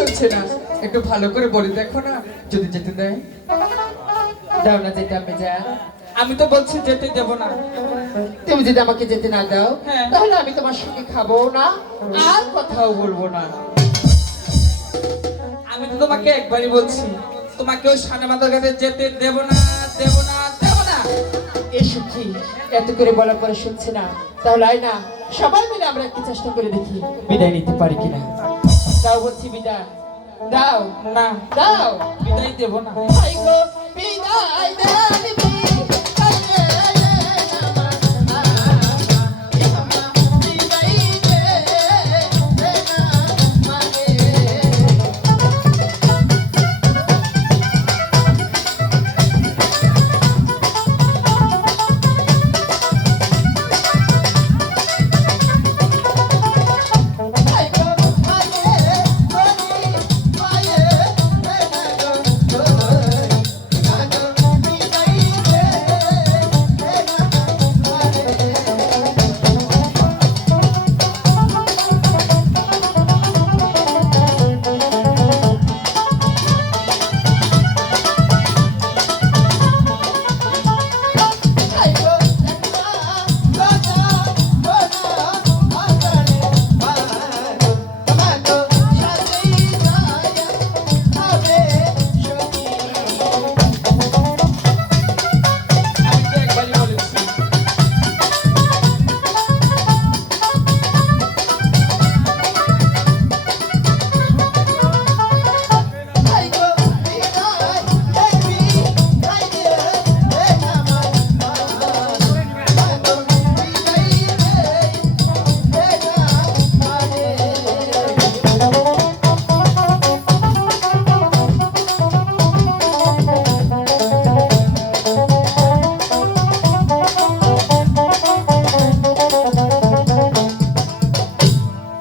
শুনছে না, একটু ভালো করে বলে দেখো না, যদি যেতে দেয়। দাও না যেতে আমি যান। আমি তো বলছি যেতে দেব না। তুমি যদি আমাকে যেতে না দাও হ্যাঁ। তাহলে আমি তোমার সঙ্গে খাবো না আর কথাও বলবো না। আমি তো তোমাকে একবারই বলছি, তোমাকে ওই সানা মাতার কাছে যেতে দেব না, দেব না, দেব না। এসো কি এত করে বলার পরে শুনছে না, তাহলে আয় না সবাই মিলে আমরা একটু চেষ্টা করে দেখি বিদায় নিতে পারি কিনা। দাও বলছি বিদায় দাও। না, দাও বিদায় দেব না। আই গো বিদায় দে দিবি আমি তো একবারই বলেছি।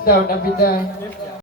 দাও না বিদায়।